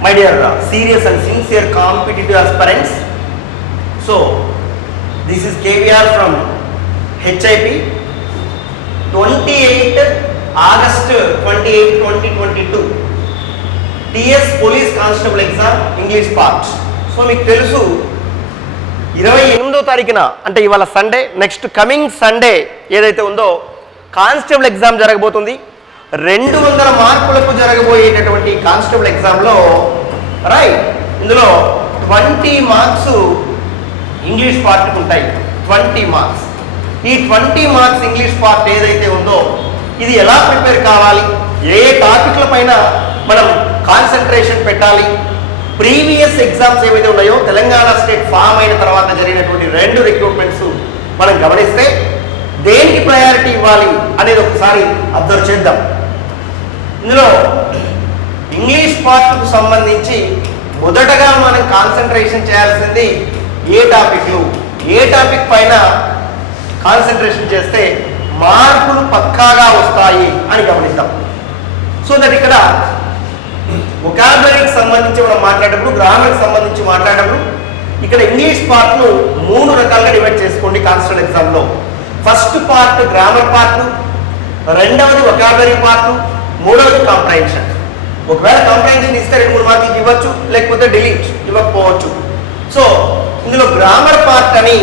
My dear serious and sincere competitive aspirants, so this is KVR from HIP, 28 August 28, 2022 TS Police Constable Exam English Part. So మీకు తెలుసు 28వ తారీఖున అంటే ఇవాళ Sunday, next coming Sunday ఏదైతే ఉందో constable exam జరగబోతుంది. 200 మార్కులకు జరగబోయేటటువంటి కానిస్టేబుల్ ఎగ్జామ్లో రైట్ ఇందులో 20 మార్క్స్ ఇంగ్లీష్ పార్ట్కి ఉంటాయి. 20 మార్క్స్. ఈ 20 మార్క్స్ ఇంగ్లీష్ పార్ట్ ఏదైతే ఉందో ఇది ఎలా ప్రిపేర్ కావాలి, ఏ టాపిక్ల పైన మనం కాన్సన్ట్రేషన్ పెట్టాలి, ప్రీవియస్ ఎగ్జామ్స్ ఏవైతే ఉన్నాయో తెలంగాణ స్టేట్ ఫామ్ అయిన తర్వాత జరిగినటువంటి 2 రిక్రూట్మెంట్స్ మనం గమనిస్తే దేనికి ప్రయారిటీ ఇవ్వాలి అనేది ఒకసారి అబ్జర్వ్ చేద్దాం. ఇందులో ఇంగ్లీష్ పార్ట్కు సంబంధించి మొదటగా మనం కాన్సన్ట్రేషన్ చేయాల్సింది ఏ టాపిక్ పైన కాన్సన్ట్రేషన్ చేస్తే మార్కులు పక్కాగా వస్తాయి అని గమనిద్దాం. సో దట్ ఇక్కడ వొకాబులరీకి సంబంధించి మనం మాట్లాడేటప్పుడు, గ్రామర్కి సంబంధించి మాట్లాడేటప్పుడు ఇక్కడ ఇంగ్లీష్ పార్ట్ను 3 రకాలుగా డివైడ్ చేసుకోండి కాన్స్టేబుల్ ఎగ్జామ్లో. ఫస్ట్ పార్ట్ గ్రామర్ పార్ట్, రెండవది వొకాబులరీ పార్ట్, మూడవది కాంప్రహెన్షన్. ఒకవేళ కాంప్రహెన్షన్ ఇస్తే 2-3 మార్కులు ఇవ్వచ్చు, లేకపోతే డిలీట్ ఇవ్వకపోవచ్చు. సో ఇందులో గ్రామర్ పార్ట్ అని,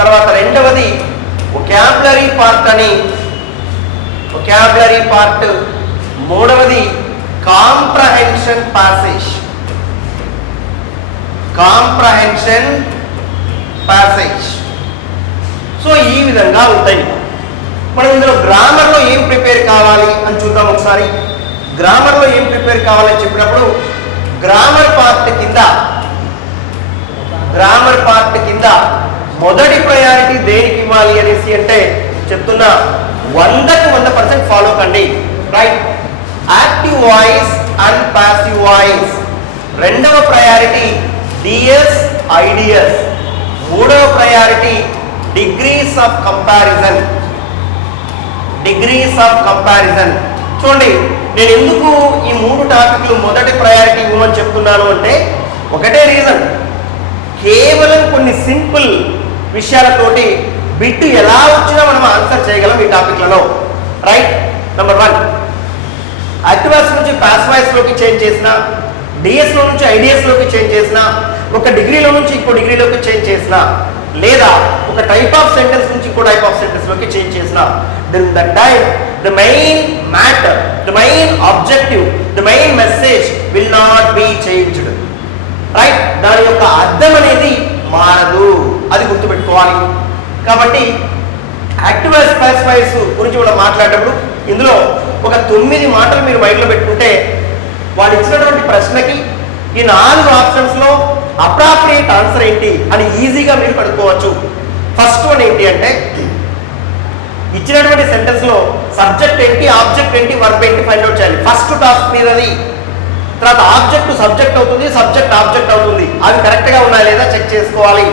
తర్వాత రెండవది వొకాబులరీ పార్ట్, మూడవది కాంప్రహెన్షన్ ప్యాసేజ్. సో ఈ విధంగా ఉంటాయి. మనం ఇందులో గ్రామర్లో ఏం ప్రిపేర్ కావాలి అని చూద్దాం ఒకసారి. గ్రామర్లో ఏం ప్రిపేర్ కావాలని చెప్పినప్పుడు గ్రామర్ పార్ట్ కింద మొదటి ప్రయారిటీ దేనికి ఇవ్వాలి అనేసి అంటే చెప్తున్నా 100% ఫాలో కండి. Right, active voice and passive voice. రెండవ ప్రయారిటీ డిఎస్ ఐడిఎస్. మూడవ ప్రయారిటీ డిగ్రీస్ ఆఫ్ కంపారిజన్. చూడండి, నేను ఎందుకు ఈ 3 టాపిక్లు మొదటి ప్రయారిటీ ఇవ్వమని చెప్తున్నాను అంటే ఒకటే రీజన్, కేవలం కొన్ని సింపుల్ విషయాలతోటి బిట్ ఎలా వచ్చినా మనం ఆన్సర్ చేయగలం ఈ టాపిక్లలో. రైట్, నెంబర్ 1 యాక్టివ్ వాయిస్ నుంచి పాసివ్ వాయిస్లోకి చేంజ్ చేసిన, డిఎస్లో నుంచి ఐడిఎస్లోకి చేంజ్ చేసిన, ఒక డిగ్రీలో నుంచి ఇంకో డిగ్రీలోకి చేంజ్ చేసిన, లేదా ఒక టైప్ ఆఫ్ సెంటెన్స్ నుంచి ఇంకో టైప్ ఆఫ్ సెంటెన్స్లోకి చేంజ్ చేసిన, then that time the main matter, the main objective, the main message will not be changed. Right, దాని యొక్క అర్థం అనేది మారదు, అది గుర్తుపెట్టుకోవాలి. కాబట్టి యాక్టివ్ వాయిస్ పాసివ్ వాయిస్ గురించి మనం మాట్లాడేటప్పుడు ఇందులో ఒక 9 మాటలు మీరు మైండ్లో పెట్టుకుంటే వాళ్ళు ఇచ్చినటువంటి ప్రశ్నకి ఈ 4 ఆప్షన్స్లో అప్రాప్రియేట్ ఆన్సర్ ఏంటి అని ఈజీగా మీరు కనుక్కోవచ్చు. ఫస్ట్ వన్ ఏంటి అంటే ఇచ్చినటువంటి సెంటెన్స్లో సబ్జెక్ట్ ఏంటి, ఆబ్జెక్ట్ ఏంటి, వర్బ్ ఏంటి ఫైండ్ అవుట్ చేయాలి. ఫస్ట్ టాస్క్ మీదది. తర్వాత ఆబ్జెక్ట్ సబ్జెక్ట్ అవుతుంది, సబ్జెక్ట్ ఆబ్జెక్ట్ అవుతుంది, అవి కరెక్ట్గా ఉన్నాయా లేదా చెక్ చేసుకోవాలి.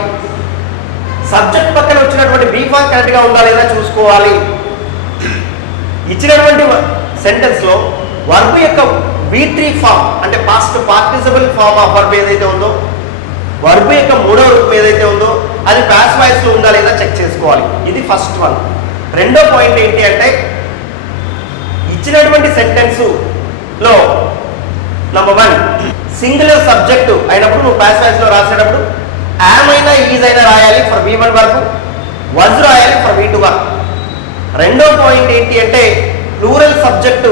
సబ్జెక్ట్ పక్కన వచ్చినటువంటి బీ ఫామ్ కరెక్ట్గా ఉందా లేదా చూసుకోవాలి. ఇచ్చినటువంటి సెంటెన్స్లో వర్బ్ యొక్క V3 ఫామ్ అంటే past participle form of verb ఏదైతే ఉందో, వర్బ్ యొక్క 3వ రూపం ఏదైతే ఉందో అది పాసివ్ వాయిస్లో ఉందా లేదా చెక్ చేసుకోవాలి. ఇది ఫస్ట్ వన్. రెండో పాయింట్ ఏంటి అంటే ఇచ్చినటువంటి సెంటెన్స్లో నెంబర్ 1 సింగులర్ సబ్జెక్టు అయినప్పుడు నువ్వు పాసివ్ వాయిస్లో రాసేటప్పుడు యామ్ అయినా ఈజ్ అయినా రాయాలి ఫర్ V1 వరకు, వజ్ రాయాలి ఫర్ V2 వరకు. రెండో పాయింట్ ఏంటి అంటే ప్లూరల్ సబ్జెక్టు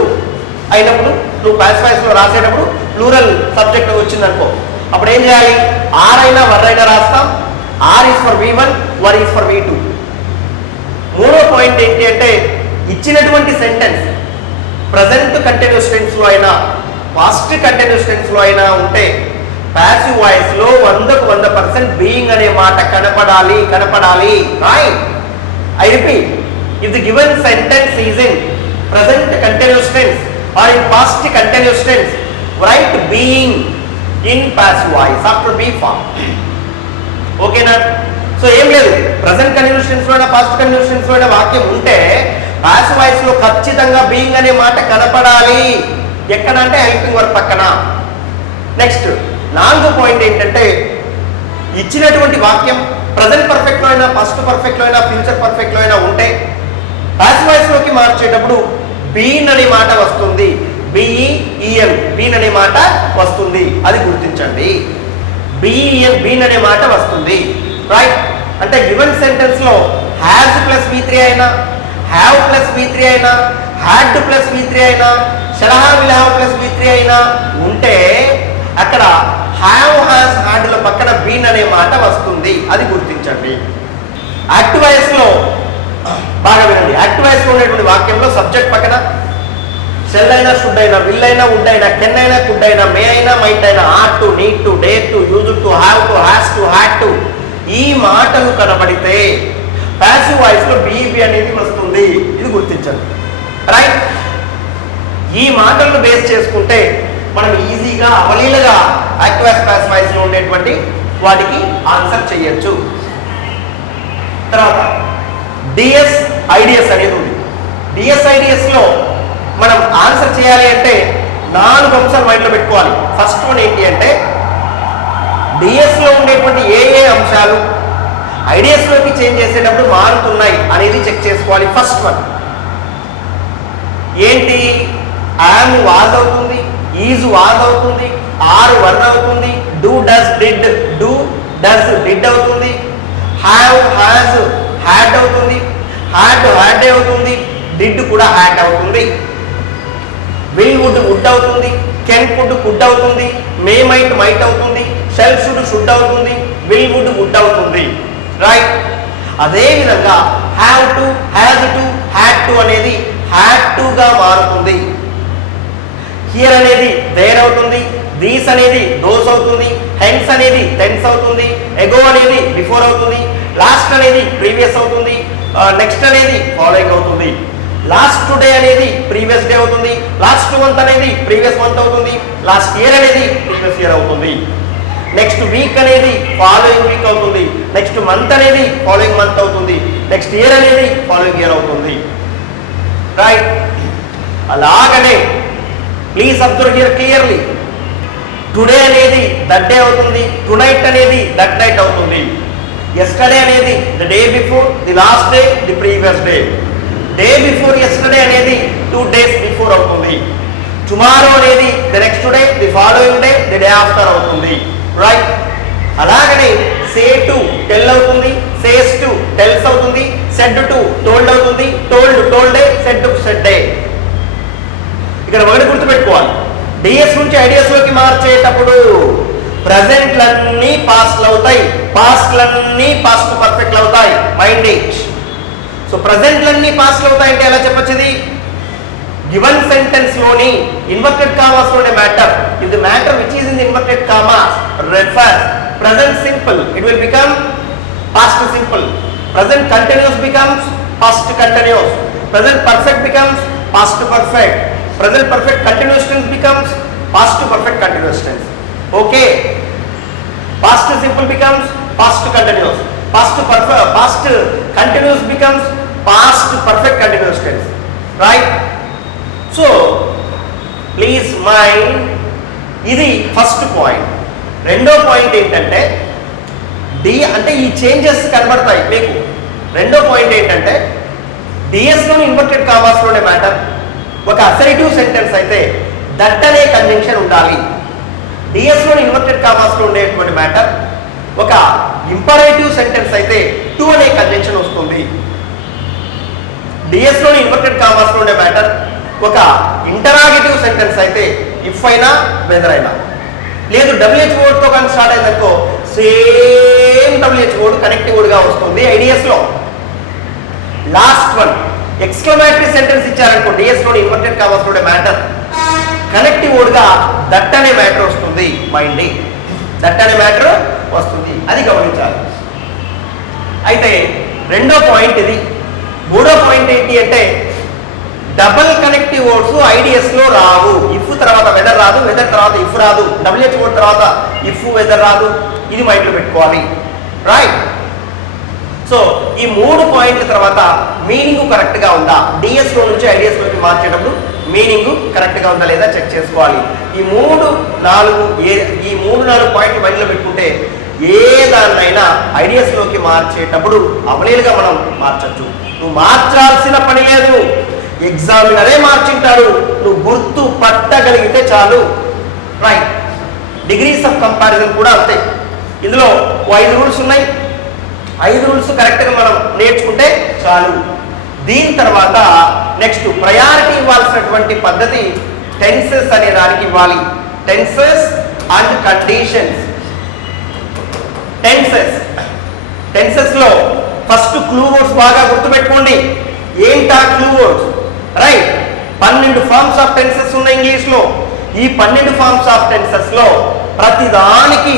అయినప్పుడు నువ్వు పాసివ్ వాయిస్లో రాసేటప్పుడు ప్లూరల్ సబ్జెక్ట్ వచ్చిందనుకో, అప్పుడు ఏం చేయాలి, ఆర్ అయినా వర్ అయినా రాస్తాం. Are is for V1, were is for V2. మూడో పాయింట్ ఏంటి అంటే ఇచ్చినటువంటి సెంటెన్స్ ప్రజెంట్ కంటిన్యూస్ టెన్స్లో అయినా పాస్ట్ కంటిన్యూస్ టెన్స్లో అయినా ఉంటే పాసివ్ వాయిస్లో 100% బీయింగ్ అనే మాట కనపడాలి. Right, I repeat, if the given sentence is in present continuous tense or in past continuous tense, write being in passive voice after be form. Okay na? So ఏం లేదు, present continuous tense లో past continuous tense లో వాక్యం ఉంటే passive voice లో ఖచ్చితంగా being అనే మాట కనపడాలి. ఎక్కడ అంటే హెల్పింగ్ వర్బ్ పక్కన. నెక్స్ట్ 4వ పాయింట్ ఏంటంటే ఇచ్చినటువంటి వాక్యం ప్రజెంట్ పర్ఫెక్ట్ లో అయినా, ఫస్ట్ పర్ఫెక్ట్ లో అయినా, ఫ్యూచర్ పర్ఫెక్ట్ లో అయినా ఉంటే పాసివ్ వాయిస్ లోకి మార్చేటప్పుడు బీన్ అనే మాట వస్తుంది. బిఈఎన్ బీన్ అనే మాట వస్తుంది, అది గుర్తించండి. బిఈఎన్ బీన్ అనే మాట వస్తుంది. రైట్? అంటే గివెన్ సెంటెన్స్ లో హ్యాజ్ ప్లస్ V3 అయినా, హ్యావ్ ప్లస్ V3 అయినా, హ్యాడ్ ప్లస్ V3 అయినా, shall have will have plus V3 అయినా ఉంటే అక్కడ హ్యావ్, హ్యాస్, హ్యాడ్ ల పక్కన బీన్ అనే మాట వస్తుంది, అది గుర్తించండి. యాక్టివ్ వాయిస్ లో బాగా వినండి. యాక్టివ్ వాయిస్ లో ఉండేటువంటి వాక్యంలో సబ్జెక్ట్ పక్కన షెల్ అయినా, షుడ్ అయినా, విల్ అయినా, వుడ్ అయినా, కెన్ అయినా, కుడ్ అయినా, మే అయినా, మైట్ అయినా, ought to, need to, dare to, use to, have to, has to, had to ఈ మాటలు కనబడితే పాసివ్ వాయిస్ లో బీఈబీ అనేది వస్తుంది, ఇది గుర్తించండి. రైట్? ఈ మాటలను బేస్ చేసుకుంటే మనం ఈజీగా అవలీలగా యాక్టివ్ వాయిస్, పాసివ్ వాయిస్ లో ఉండేటువంటి వాటికి ఆన్సర్ చేయొచ్చు. తర్వాత డిఎస్ ఐడిఎస్ అనేది ఉంది. డిఎస్ ఐడిఎస్ లో మనం ఆన్సర్ చేయాలి అంటే 4 అంశాలు మైండ్లో పెట్టుకోవాలి. ఫస్ట్ వన్ ఏంటి అంటే డిఎస్ లో ఉండేటువంటి ఏ అంశాలు ఐడిఎస్ లోకి చేంజ్ చేసేటప్పుడు మారుతున్నాయి అనేది చెక్ చేసుకోవాలి. ఫస్ట్ వన్ ఏంటి? యామ్ వాజ్ అవుతుంది, ఈజ్ వాజ్ అవుతుంది, ఆర్ వర్ అవుతుంది, do does did, do does did అవుతుంది, హ్యావ్ హ్యాజ్ హ్యాడ్ అవుతుంది, హ్యాడ్ హ్యాడ్ అవుతుంది, డిడ్ కూడా హ్యాడ్ అవుతుంది, విల్ వుడ్ వుడ్ అవుతుంది, కెన్ కుడ్ కుడ్ అవుతుంది, మే మైట్ మైట్ అవుతుంది, షెల్ షుడ్ షుడ్ అవుతుంది, విల్ వుడ్ వుడ్ అవుతుంది. రైట్? అదే విధంగా have to, has to, had to అనేది హ్యాడ్ టు గా మారుతుంది. హియర్ అనేది దేర్ అవుతుంది, దీస్ అనేది దోస్ అవుతుంది, హెన్స్ అనేది టెన్స్ అవుతుంది, ఎగో అనేది బిఫోర్ అవుతుంది, లాస్ట్ అనేది ప్రీవియస్ అవుతుంది, నెక్స్ట్ అనేది ఫాలోయింగ్ అవుతుంది, లాస్ట్ టుడే అనేది ప్రీవియస్ డే అవుతుంది, లాస్ట్ మంత్ అనేది ప్రీవియస్ మంత్ అవుతుంది, లాస్ట్ ఇయర్ అనేది ప్రీవియస్ ఇయర్ అవుతుంది, నెక్స్ట్ వీక్ అనేది ఫాలోయింగ్ వీక్ అవుతుంది, నెక్స్ట్ మంత్ అనేది ఫాలోయింగ్ మంత్ అవుతుంది, నెక్స్ట్ ఇయర్ అనేది ఫాలోయింగ్ ఇయర్ అవుతుంది. రైట్? అలాగనే please observe here clearly. Today అనేది దట్ డే అవుతుంది, టునైట్ అనేది దట్ నైట్ అవుతుంది, ఎస్టర్డే అనేది the day before, the last day, the previous day, day before yesterday అనేది 2 days బిఫోర్ అవుతుంది, టుమారో అనేది the next day, the following day, the day after అవుతుంది. Right? అలాగనే say to tell అవుతుంది, says to tells అవుతుంది, said to told అవుతుంది, told told day, said to said day. ఇక్కడ ఒకటి గుర్తుపెట్టుకోవాలి, డిఎస్ నుంచి ఐడిఎస్ లోకి మార్చేటప్పుడు ప్రజెంట్లన్నీ పాస్ట్లు అవుతాయి, పాస్ట్లన్నీ పాస్ట్ పర్ఫెక్ట్లు అవుతాయి. Mind it. సో ప్రజెంట్లన్నీ పాస్ట్లు అవుతాయంటే ఎలా చెప్పొచ్చుది? గివెన్ సెంటెన్స్ లోని ఇన్వర్టెడ్ కామాస్ లోనే matter, if the matter which is in the inverted commas refer present simple, it will become past simple, present continuous becomes past continuous, present perfect becomes past perfect, present perfect continuous tense becomes past perfect continuous tense. Okay? Past simple becomes past continuous, past continuous becomes past perfect continuous tense. Right? So please mind, ఇది first point. రెండో point ఏంటంటే D అంటే ఈ changes కనబడతాయి మీకు. రెండో point ఏంటంటే డిఎస్లోని ఇన్వర్టెడ్ కామాస్లోనే మ్యాటర్. ఒక అసర్టివ్ సెంటెన్స్ అయితే దట్ అనే కన్జంక్షన్ ఉండాలి. డిఎస్లోని ఇన్వర్టెడ్ కామాస్లో ఉండేటువంటి మ్యాటర్. ఒక ఇంపరేటివ్ సెంటెన్స్ అయితే టు అనే కన్జంక్షన్ వస్తుంది. డిఎస్లోని ఇన్వర్టెడ్ కామాస్లో ఉండే మ్యాటర్. ఒక ఇంటరాగేటివ్ సెంటెన్స్ అయితే ఇఫ్ అయినా వెదర్ అయినా. లేదు WH వర్డ్తో కానీ స్టార్ట్ అయిందనుకో సేమ్ WH వర్డ్ కనెక్టివ్ వర్డ్గా వస్తుంది ఐడిఎస్లో. Last one exclamatory sentence ఇచ్చారనుకో డిఎస్లోని inverted కామాస్లో ఉండే మ్యాటర్ కనెక్టివ్ వర్డ్గా దట్ అనే మ్యాటర్ వస్తుంది. మైండ్ దట్ అనే మ్యాటర్ వస్తుంది, అది గమనించాలి. అయితే రెండో పాయింట్ ఇది. మూడో పాయింట్ ఏంటి అంటే డబల్ కనెక్టివ్ వర్డ్స్ ఐడిఎస్లో రావు. ఇఫ్ తర్వాత వెదర్ రాదు, వెదర్ తర్వాత ఇఫ్ రాదు, WH వర్డ్ తర్వాత ఇఫ్ వెదర్ రాదు. ఇది మైండ్లో పెట్టుకోవాలి. రైట్? సో ఈ 3 పాయింట్ల తర్వాత మీనింగ్ కరెక్ట్గా ఉందా, డిఎస్లో నుంచి ఐడిఎస్లోకి మార్చేటప్పుడు మీనింగ్ కరెక్ట్గా ఉందా లేదా చెక్ చేసుకోవాలి. ఈ 3-4 పాయింట్లు మైండ్లో పెట్టుకుంటే ఏ దాన్నైనా ఐడిఎస్లోకి మార్చేటప్పుడు అవలీలుగా మనం మార్చచ్చు. నువ్వు మార్చాల్సిన పని లేదు, ఎగ్జామినరే మార్చింటాడు, నువ్వు గుర్తు పట్టగలిగితే చాలు. రైట్. డిగ్రీస్ ఆఫ్ కంపారిజన్ కూడా అంతే. ఇందులో 5 రూల్స్ ఉన్నాయి. 5 రూల్స్ కరెక్ట్గా మనం నేర్చుకుంటే చాలు. దీని తర్వాత నెక్స్ట్ ప్రయారిటీ ఇవ్వాల్సినటువంటి పద్ధతి టెన్సెస్ అనే దానికి ఇవ్వాలి. Tenses and conditions. టెన్సెస్ లో ఫస్ట్ క్లూ వర్డ్స్ బాగా గుర్తుపెట్టుకోండి. ఏంటా clue words? Right. 12 forms of tenses ఉన్నాయి ఇంగ్లీష్ లో. ఈ 12 ఫార్మ్స్ ఆఫ్ టెన్సెస్ లో ప్రతిదానికి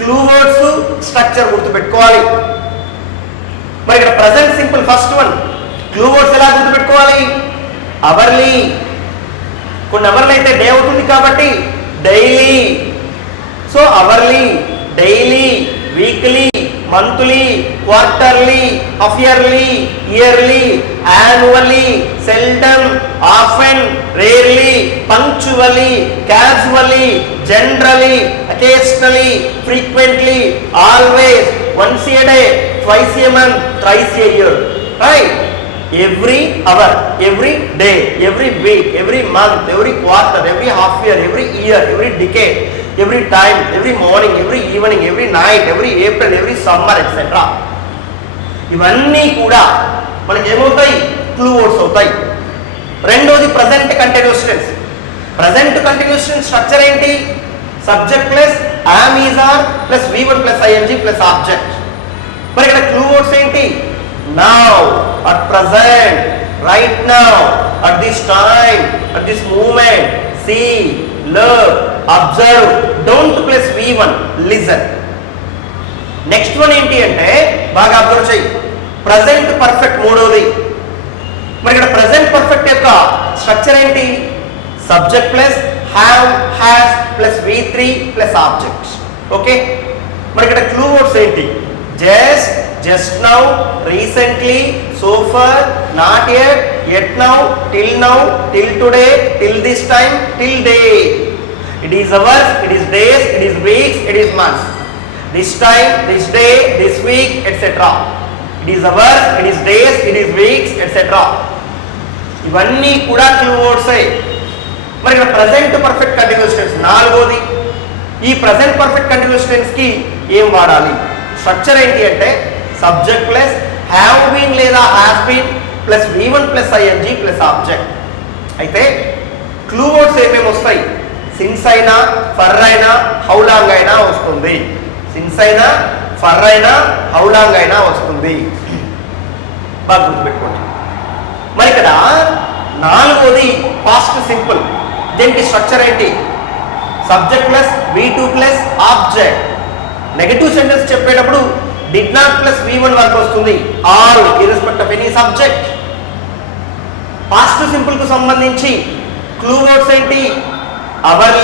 క్లూ వర్డ్స్ స్ట్రక్చర్ గుర్తుపెట్టుకోవాలి. మరి ఇక్కడ present simple first one. Clue words ఎలా గుర్తుపెట్టుకోవాలి? అవర్లీ. కొన్ని అవర్లు అయితే డే అవుతుంది కాబట్టి daily. So hourly, daily, weekly, monthly, quarterly, half yearly, yearly, annually, seldom, often, rarely, punctually, casually, generally, occasionally, frequently, always, once a day, twice a month, thrice a year. Right. Every hour, every day, every week, every month, every quarter, every half year, every year, every decade, every time, every morning, every evening, every night, every April, every summer, etc. ఇవన్నీ కూడా మనకి ఏమవుతాయి? Clue words అవుతాయి. రెండోది present continuous tense. Present continuous tense structure ఏంటి? Subject plus am, is, are plus V1 plus ing plus object. మరి ఇక్కడ clue words ఏంటి? Now, at present, right now, at this time, at this moment, see, look, observe, don't plus V1, listen. Next one ఏంటి అంటే బాగా observe చేయి. Present perfect మూడోది. మరి ఇక్కడ ప్రజెంట్ పర్ఫెక్ట్ యొక్క స్ట్రక్చర్ ఏంటి? Subject plus have, has plus V3 plus object. Okay. మరి ఇక్కడ క్లూ వర్డ్స్ ఏంటి? just now, recently, so far, not yet, yet now, till today, till this time, till day. It is hours, it is days, it is weeks, it is months. This time, this day, this week, etc. It is hours, it is days, it is weeks, etc. ఇవన్నీ కూడా clue words. మరి ఇక్కడ present perfect continuous tense నాలుగోది. ఈ present perfect continuous tense కి ఏం వాడాలి? Structure ఏంటి అంటే సబ్జెక్ట్ ప్లస్ హ్యావ్ బీన్ లేదా has been plus V1 plus ing plus object. అయితే క్లూ వర్డ్స్ ఏమేమి వస్తాయి? సిన్స్ అయినా, ఫర్ అయినా, హౌ లాంగ్ అయినా వస్తుంది. సిన్స్ అయినా, ఫర్ అయినా, హౌ లాంగ్ అయినా వస్తుంది. బాగా గుర్తుపెట్టుకోండి. మరి ఇక్కడ నాలుగోది పాస్ట్ సింపుల్. దీనికి స్ట్రక్చర్ ఏంటి? Subject plus V2 plus object. Negative sentence చెప్పేటప్పుడు did not plus V1 వరకు వస్తుంది. All irrespective of any subject. Past simple కు సంబంధించి క్లూ వర్డ్స్ ఏంటి? Hour,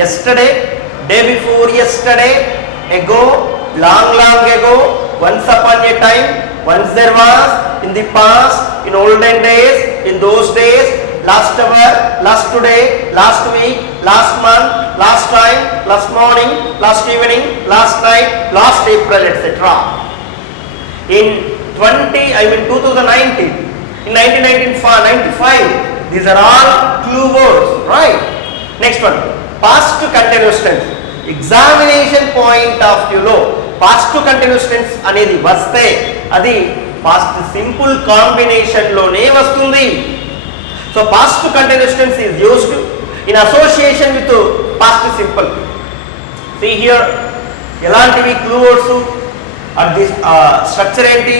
yesterday, day before yesterday, ago, long ago, once upon a time, once there was, in the past, in olden days, in those days, last hour, last today, last week, last month, last time, last morning, last evening, last night, last April, etc. In 2019, in 1995, these are all clue words, right? Next one, past continuous tense. Examination point of view లో past continuous tense అనేది వస్తే అది past simple combination లోనే వస్తుంది. So past continuous tense is used in association with past simple. See here, ఎలాంటివి clue words? at this structure ఏంటి?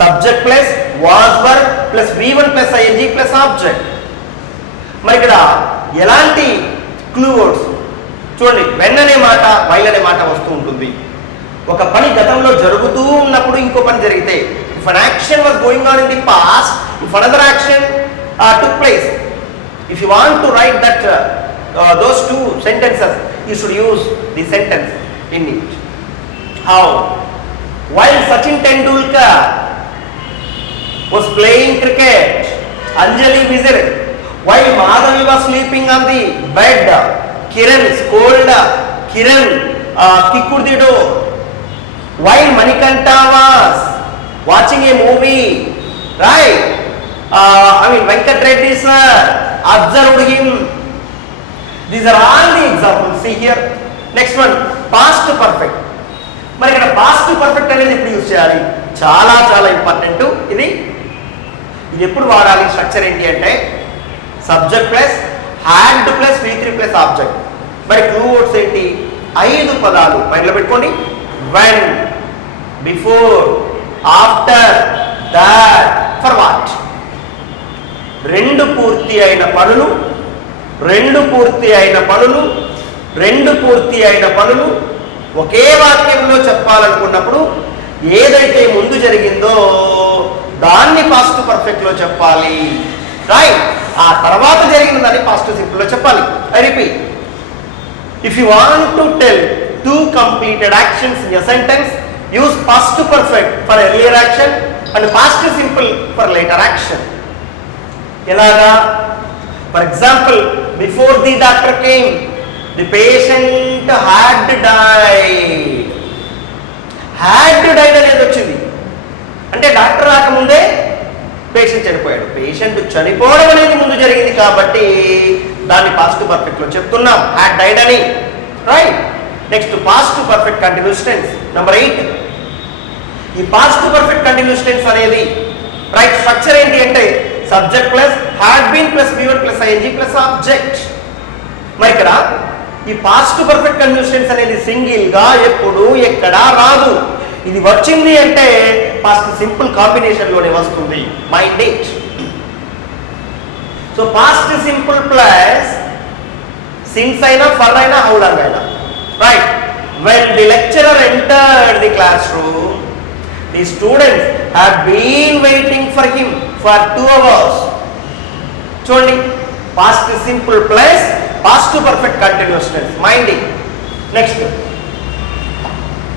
Subject plus was verb plus V1 plus ing plus object. మరి ఇక్కడ ఎలాంటి clue words? చూడండి, when అనే మాట, while అనే మాట వస్తూ ఉంటుంది. ఒక పని గతంలో జరుగుతూ ఉన్నప్పుడు ఇంకో పని జరిగితే, if an action was going on in the past, if another action took place, if you want to write that those two sentences, you should use the sentence in it. How? While Sachin Tendulkar was playing cricket, Anjali whistled. While Madhavi was sleeping on the bed, Kiran scolded. Kiran kicked the door. While Manikanta was watching a movie, right? Venkat Reddy sir observed him. These are all the examples. See here. Next one, past perfect. మరి ఇక్కడ past perfect అనేది ఎప్పుడు use చేయాలి? చాలా చాలా important. ఇది ఎప్పుడు వాడాలి? స్ట్రక్చర్ ఏంటి అంటే subject plus had plus V3 plus object. మరి క్లూ వర్డ్స్ ఏంటి? 5 పదాలు మైండ్లో పెట్టుకోండి. when, before, after, that, for what. రెండు పూర్తి అయిన పనులు ఒకే వాక్యంలో చెప్పాలనుకున్నప్పుడు ఏదైతే ముందు జరిగిందో దాన్ని పాస్ట్ పర్ఫెక్ట్ లో చెప్పాలి, రైట్? ఆ తర్వాత జరిగిన దాన్ని పాస్ట్ సింపుల్ లో చెప్పాలి. I repeat, if you want to tell two completed actions in a sentence, use past perfect for earlier action and past simple for later action. ఎలాగా? For example, before the doctor came the patient had died. Had died అనేది వచ్చింది అంటే doctor రాకముందే patient చనిపోయాడు. Patient చనిపోవడం అనేది ముందు జరిగింది కాబట్టి దాన్ని పాస్ట్ పర్ఫెక్ట్ లో చెప్తున్నాం, హ్యాడ్ డైడ్ అని, right? Next past perfect continuous tense number 8. ఈ పాస్ట్ పర్ఫెక్ట్ కంటిన్యూస్ టెన్స్ అనేది రైట్ స్ట్రక్చర్ ఏంటి అంటే subject plus had been plus V1 plus ING plus object. మరి ఇక్కడ ఈ పాస్ట్ పర్ఫెక్ట్ కంటిన్యూస్ టెన్స్ అనేది సింగిల్ గా ఎప్పుడు ఎక్కడా రాదు. ఇది వచ్చింది అంటే పాస్ట్ సింపుల్ కాంబినేషన్ లోనే వస్తుంది. Mind it. So past simple plus since అయినా ఫర్ అయినా హౌ లాంగ్ అయినా, right? when the lecturer entered the classroom, the students have been waiting for him for 2 hours. చూడండి, past simple plus past perfect continuous tense. Mind it. Next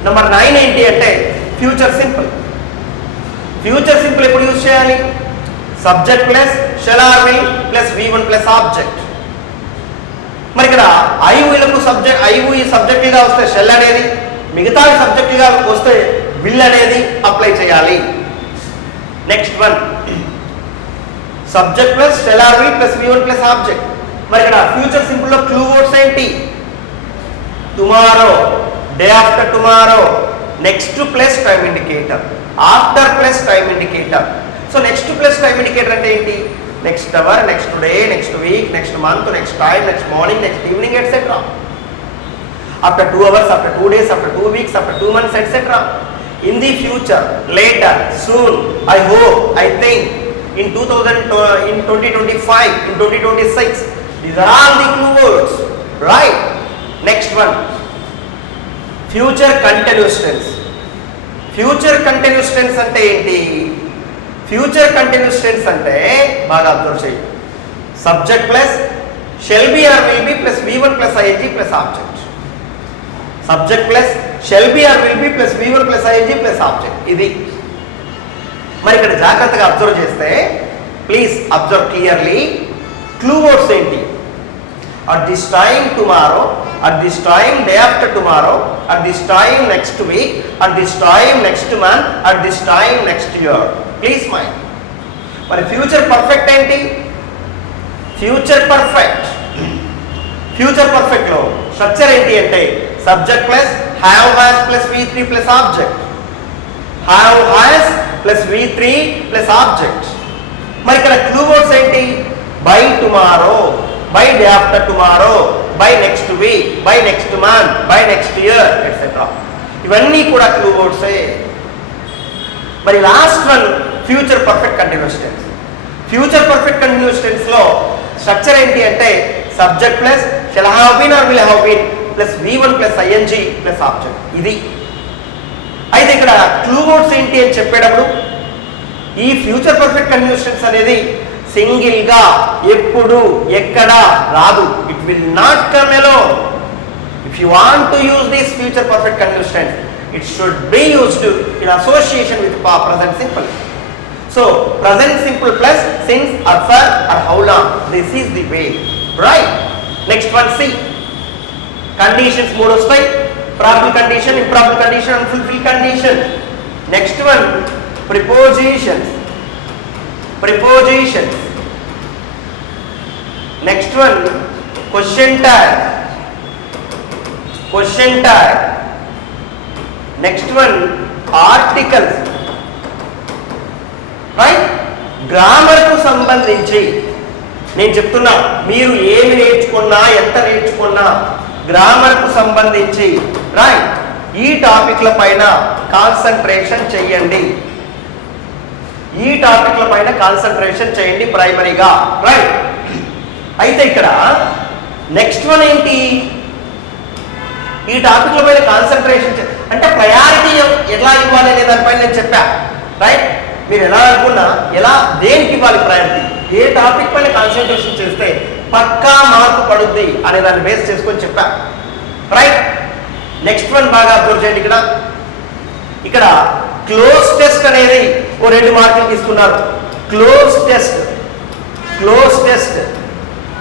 number 9 ఏంటి అంటే future simple. Future simple ఎప్పుడు use చేయాలి? Subject plus shall or will plus V1 plus object. మరి ఇక్కడ ఐవులకు subject, ఐవు ఈ సబ్జెక్టుగా వస్తే shell అనేది, మిగతా సబ్జెక్టుగా వస్తే విల్ అనేది అప్లై చేయాలి. Next one, subject plus shall or will plus V1 plus object. మరి ఇక్కడ ఫ్యూచర్ సింపుల్ లో క్లూ వర్డ్స్ ఏంటి? Tomorrow, day after tomorrow, next plus time indicator, after plus time indicator. So next plus time indicator అంటే ఏంటి? Next hour, next day, next week, next month, next time, next morning, next evening, etcetera. After 2 hours, after 2 days, after 2 weeks, after 2 months, etcetera. In the future, later, soon, I hope, I think, in 2025, in 2026. These are all the clue words, right? Next one, future continuous tense. Future continuous tense అంటే ఏంటి? Future continuous tense అంటే బాగా observe చేయండి. Subject plus shall be or will be plus V1 plus ING plus object. Subject plus shall be or will be plus V1 plus ING plus object. ఇది మరి ఇక్కడ జాగ్రత్తగా observe చేస్తే, please observe clearly. Clue words ఏంటి? at this time tomorrow, at this time day after tomorrow, at this time next week, at this time next month, at this time next year. Please mind. మరి future perfect ఏంటి? Future perfect, future perfect లో structure ఏంటి అంటే subject plus have has plus V3 plus object. Have has plus V3 plus object. మరి ఇక్కడ clue words ఏంటి? By tomorrow, by day after tomorrow, by next week, by next month, by next year, etc. ఇవన్నీ కూడా క్లూ వర్డ్సే. మరి last one future perfect continuous tense. Future perfect continuous tense లో structure ఏంటి అంటే subject plus shall have been or will have been plus V1 plus ING plus object. ఇది అయితే ఇక్కడ క్లూ వర్డ్స్ ఏంటి అని చెప్పేటప్పుడు ఈ ఫ్యూచర్ పర్ఫెక్ట్ కంటిన్యూస్ టెన్స్ అనేది సింగిల్ గా ఎప్పుడు ఎక్కడ రాదు. It will not come alone. If you want to use this future perfect continuous tense, It should be used in association with present simple. So present simple plus since or for or how long. This is the way. Right? Next one, see. Conditions మూడు వస్తాయి. Probable condition, improbable condition, unfulfilled condition. Next one, prepositions. Prepositions. Next one, question tag. Question tag. Next one, articles. Right? Grammar కు సంబంధించి నేను చెప్తున్నా, మీరు ఏమి నేర్చుకున్నా ఎంత నేర్చుకున్నా గ్రామర్ కు సంబంధించి రైట్ ఈ టాపిక్ల పైన కాన్సన్ట్రేషన్ చేయండి. ఈ టాపిక్ల పైన కాన్సన్ట్రేషన్ చేయండి ప్రైమరీగా. రైట్? అయితే ఇక్కడ నెక్స్ట్ వన్ ఏంటి, ఈ టాపిక్ల పైన కాన్సన్ట్రేషన్ అంటే ప్రయారిటీ ఎలా ఇవ్వాలి అనే దానిపైన నేను చెప్పా. రైట్? మీరు ఎలా అనుకున్నా ఎలా దేనికి ఇవ్వాలి ప్రయారిటీ, ఏ టాపిక్ పైన కాన్సన్ట్రేషన్ చేస్తే పక్కా మార్పు పడుద్ది అనే దాన్ని బేస్ చేసుకొని చెప్పా. రైట్? నెక్స్ట్ వన్ బాగా అబ్జర్వ్ చేయండి. ఇక్కడ క్లోజ్ టెస్ట్ అనేది ఓ 2 మార్కులకి ఇస్తున్నారు. క్లోజ్ టెస్ట్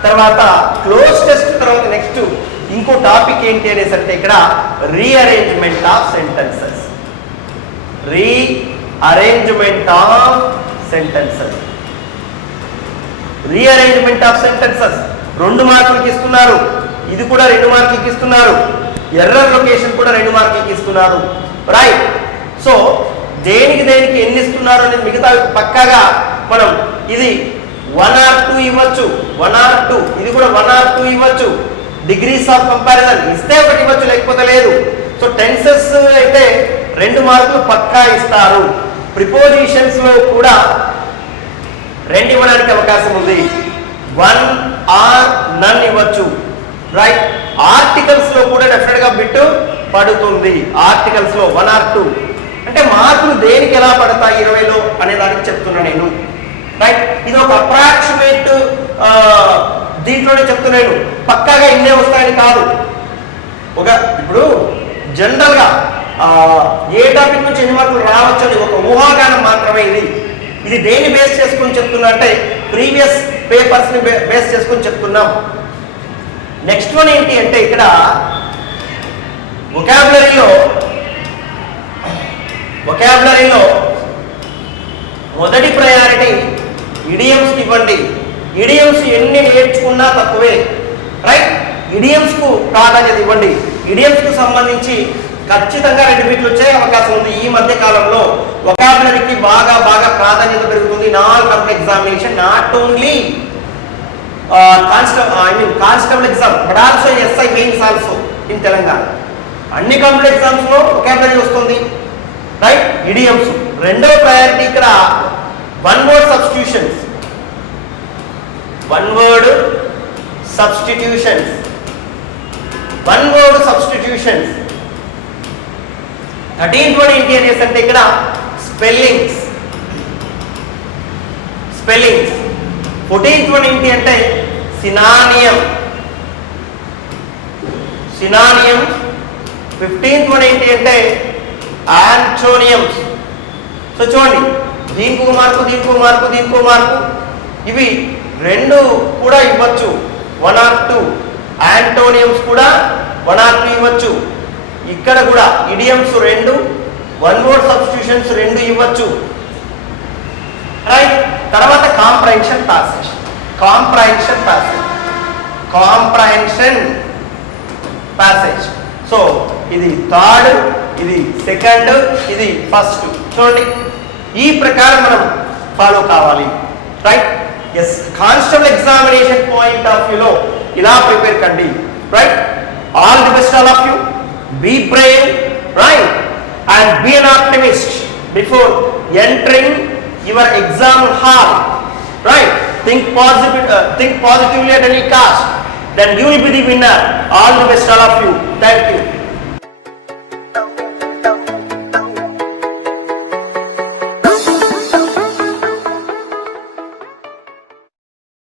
తర్వాత క్లోజ్ టెస్ట్ తర్వాత నెక్స్ట్ ఇంకో టాపిక్ ఏంటి అనేసి అంటే ఇక్కడ rearrangement of sentences. Rearrangement of sentences 2 మార్కులకి ఇస్తున్నారు. ఇది కూడా 2 మార్కులకి ఇస్తున్నారు. ఎర్రర్ లొకేషన్ కూడా 2 మార్కులకి ఇస్తున్నారు. రైట్? సో దేనికి ఎన్ని ఇస్తున్నారు అనేది మిగతా పక్కాగా మనం ఇది 1 or 2 ఇవ్వచ్చు. 1 or 2 ఇది కూడా 1 or 2 ఇవ్వచ్చు. డిగ్రీస్ ఆఫ్ కంపారిజన్ ఇస్తే ఒకటి ఇవ్వచ్చు, లేకపోతే లేదు. సో టెన్సెస్ అయితే 2 మార్కులు పక్కా ఇస్తారు. ప్రిపోజిషన్స్ లో కూడా 2 ఇవ్వడానికి అవకాశం ఉంది. 1 or none ఇవ్వచ్చు. రైట్? ఆర్టికల్స్ లో కూడా డెఫినెట్ గా బిట్టు పడుతుంది. ఆర్టికల్స్ లో 1 or 2 అంటే మార్కులు దేనికి ఎలా పడతాయి 20లో అనే దానికి చెప్తున్నా నేను. రైట్? ఇది ఒక అప్రాక్సిమేట్ దీంట్లోనే చెప్తున్నాను, పక్కాగా ఇన్నే వస్తాయని కాదు. ఇప్పుడు జనరల్ గా ఏ టాపిక్ నుంచి ఎన్ని మార్కులు రావచ్చు అని ఒక ఊహాగానం మాత్రమే ఇది దేన్ని బేస్ చేసుకుని చెప్తున్నా అంటే ప్రీవియస్ పేపర్స్ ని బేస్ చేసుకుని చెప్తున్నాం. నెక్స్ట్ వన్ ఏంటి అంటే ఇక్కడ వొకాబులరీలో మొదటి ప్రయారిటీ ఇడియమ్స్ కి ఇవ్వండి. ఇడియమ్స్ ఎన్ని నేర్చుకున్నా తక్కువే. రైట్? ఇడియమ్స్ కు ప్రాధాన్యత ఇవ్వండి. ఇడియమ్స్ కు సంబంధించి ఖచ్చితంగా 2 బిట్లు వచ్చే అవకాశం ఉంది. ఈ మధ్య కాలంలో వొకాబులరీకి బాగా ప్రాధాన్యత పెరుగుతుంది. Non complete examination, not only constable exam but also SI mains also in Telangana. అన్ని కంప్లీట్ ఎగ్జామ్స్ లో వొకాబులరీ వస్తుంది. రైట్? ఇడియమ్స్. రెండో ప్రయారిటీ ఇక్కడ one word substitutions. 13th one ఏంటి అనేసి అంటే ఇక్కడ స్పెల్లింగ్స్. 14th వన్ ఏంటి అంటే సినానియం. 15th వన్ ఏంటి అంటే యాంటోనియమ్స్. సో చూడండి, దీనికో మార్కు ఇవి 2 కూడా ఇవ్వచ్చు. 1 or 2 యాంటోనియమ్స్ కూడా 1 or 2 ఇవ్వచ్చు. ఇక్కడ కూడా ఇడియమ్స్ 2, వన్ వర్డ్ సబ్స్టిట్యూషన్స్ 2 ఇవ్వచ్చు. రైట్? తర్వాత కాంప్రహెన్షన్ ప్యాసేజ్. సో ఇది 3rd, ఇది 2nd, ఇది 1st. చూడండి, ఈ ప్రకారం మనం ఫాలో కావాలి. Right? Yes, constable examination point of వ్యూలో ఇలా ప్రిపేర్ కండి. Right? All the best all of you. Be brave, right, and be an optimist before entering your exam hall. Right? Think positively at any cost. Then you will be the winner. All the best all of you. Thank you.